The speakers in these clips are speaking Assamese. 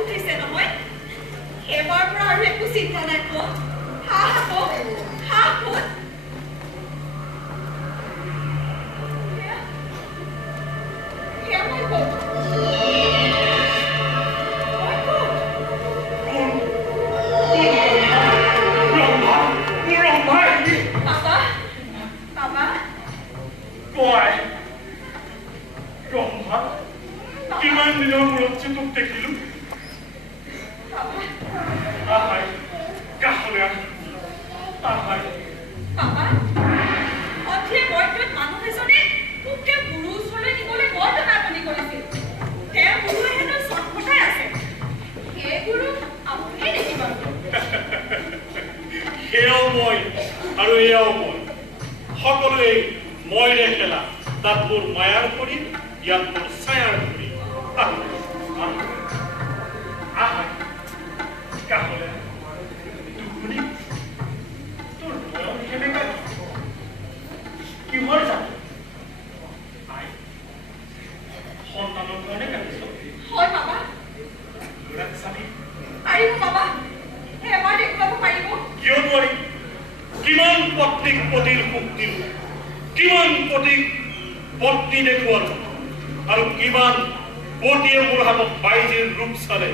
উঠিছে নহয় এবাৰ পৰা আৰু একো চিন্তা নাই কোৱা হাঁহ ক'ত সেয়া মই ক'ত কিমান দিনৰ মূৰত তোক দেখিলো আহাই কাষলৈ আহাই বাবা অথিলে বৰটোত মানুহ এজনে মোকে গুৰু ওচৰলৈ নিবলৈ বৰ টনাটনি কৰিছিল তেওঁ গুৰু এহেঁতৰ চটফটাই আছে সেই গুৰু আপুনিয়ে দেখিব সেয়াও মই আৰু এয়াও মই সকলোৱে মই খেলা তাত মোৰ মায়াৰ কৰি ইয়াত মোৰ ছায়াৰ কৰি কাষলৈ দুগুণি তোৰ বয়স কেনেকা কিহৰ জানো সন্তানৰ কাৰণে কাটিছ হয় বাবা ল'ৰাক চাবি পাৰিব বাবা এবাৰ দেখুৱাব পাৰিব কিয় নোৱাৰি কিমান পত্নীক পতিৰ সুখ দিলো কিমান পতিক পত্নী দেখুৱালো আৰু কিমান পতিয়ে মোৰ হাতত বাইজিৰ ৰূপ চালে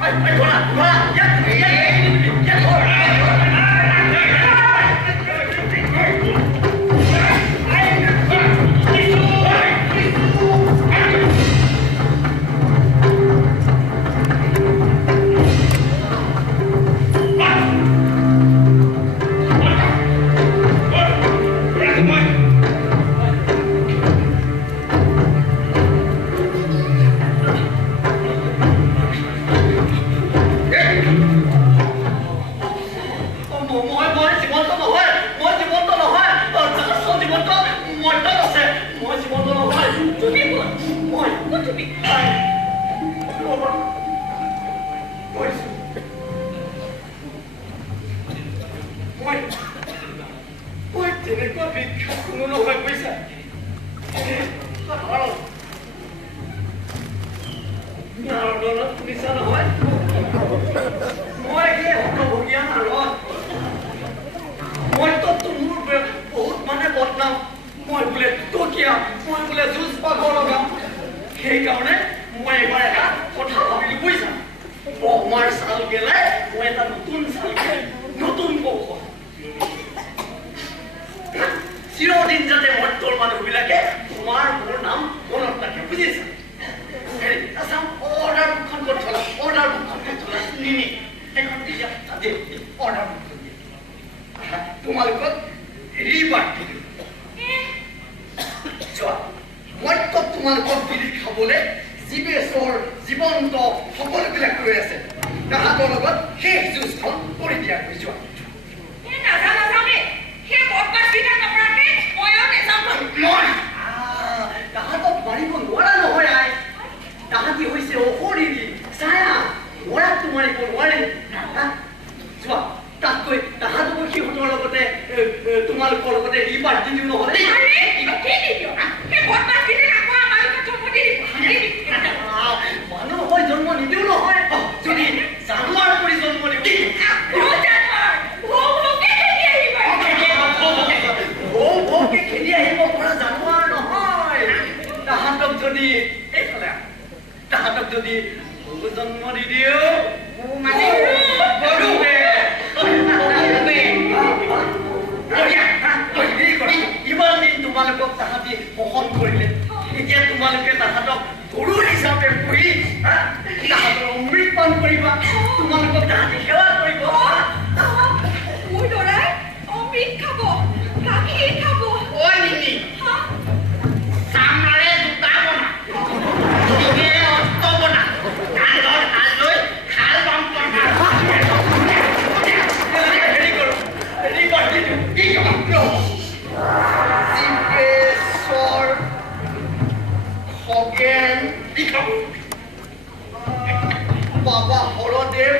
Oi, oi, bora, bora, já, তোমাৰ চাল গেলে মই এটা নতুন চাল গেলে নতুন কৌশল চিৰদিন যাতে মৰ্তৰ মানুহবিলাকে তোমাৰ মোৰ নাম মনত ৰাখে বুজিছা আছাম অৰ্ডাৰ বুকখন ক'ত থলা অৰ্ডাৰ বুকখন ক'ত থলা নিনি এখন দিয়া তাতে অৰ্ডাৰ বুকখন দিয়া তোমালোকক ৰিবাৰ্ট দিলোঁ চোৱা মৰ্তক তোমালোকক বিধি খাবলৈ জীৱেশ্বৰ জীৱন্ত সকলোবিলাক ৰৈ আছে তাহাঁতৰ লগত শেষ যুঁজখন কৰি দিয়া গৈছো তাহাঁতক মাৰিব নোৱাৰা নহয় আই তাহাঁতি হৈছে অশৰীৰী ছায়া মৰাকটো মাৰিব নোৱাৰে চোৱা তাতকৈ তাহাঁতকো সিহঁতৰ লগতে তোমালোকৰ লগতে ৰিবাৰ্ট দি দিওঁ নহ'লে মানুহ হৈ জন্ম নিদিওঁ নহয় যদি জানুৱাৰ কৰি জন্ম নিদিওঁ খেদি আহিব পৰা জানুৱাৰ নহয় তাহাঁতক যদি এইফালে তাহাঁতক যদি জন্ম নিদিওঁ ইমান দিন তোমালোকক তাহাঁতি শোষণ কৰিলে এতিয়া তোমালোকে তাহাঁতক গৰু হিচাপে পুহি তাহাঁতৰ অমৃত পান কৰিবা তোমালোকক তাহাঁতি সেৱা কৰিব মোৰ ল'ৰাই অমৃত খাব গাখীৰ খাব ঐ নিনি চামৰাৰে জোতা বনা শিঙেৰে অস্ত্ৰ বনা কান্ধত হাত লৈ খাল বাম হেৰি কৰোঁ হেৰি কৰি কি জীৱেশ্বৰ খগেন বাবা হৰদেৱ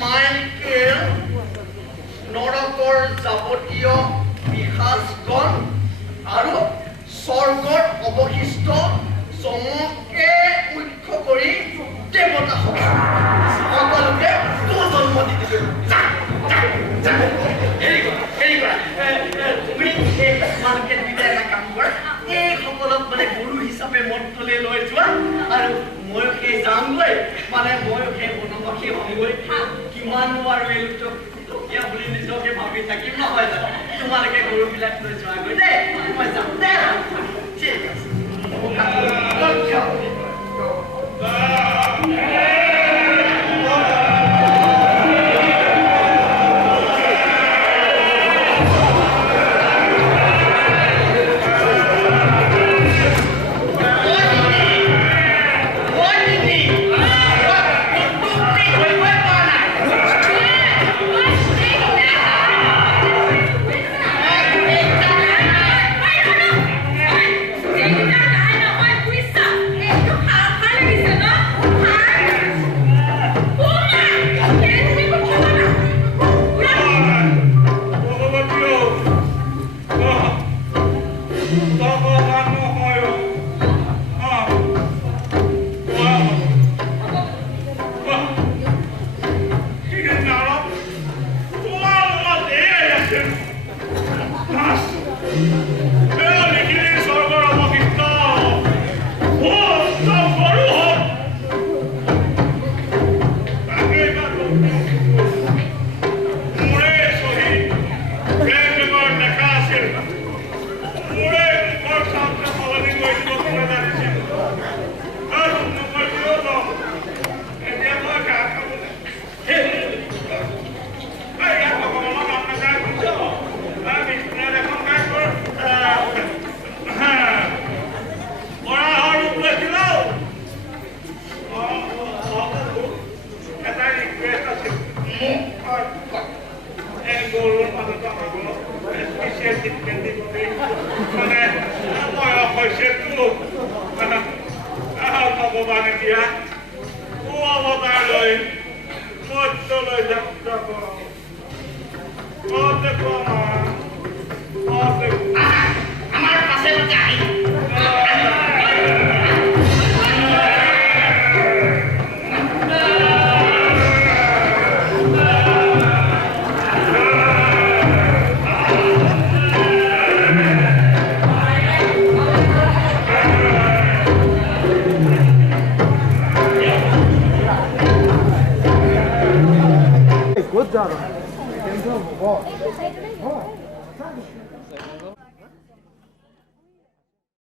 মাইকেল নৰকৰ যাৱতীয় পিশাচগণ আৰু স্বৰ্গৰ অৱশিষ্ট চমকে মুখ্য কৰি দেৱতাসকলোকে জন্ম দি দিলোঁ তুমি তোমালোকে দুইটা এটা কাম কৰা এইসকলক মানে গুৰু হিচাপে মৰ্তলৈ লৈ যোৱা আৰু ময়ো সেই যামগৈ মানে ময়ো সেই বনবাসী হ'মগৈ কিমানো আৰু এলুটক বুলি নিজকে ভাবি থাকিম নহয় জানো তোমালোকে গৰুবিলাক লৈ যোৱাগৈ দেই মই যাম দেই ঠিক আছে আৰু কেনেকুৱা হ'ব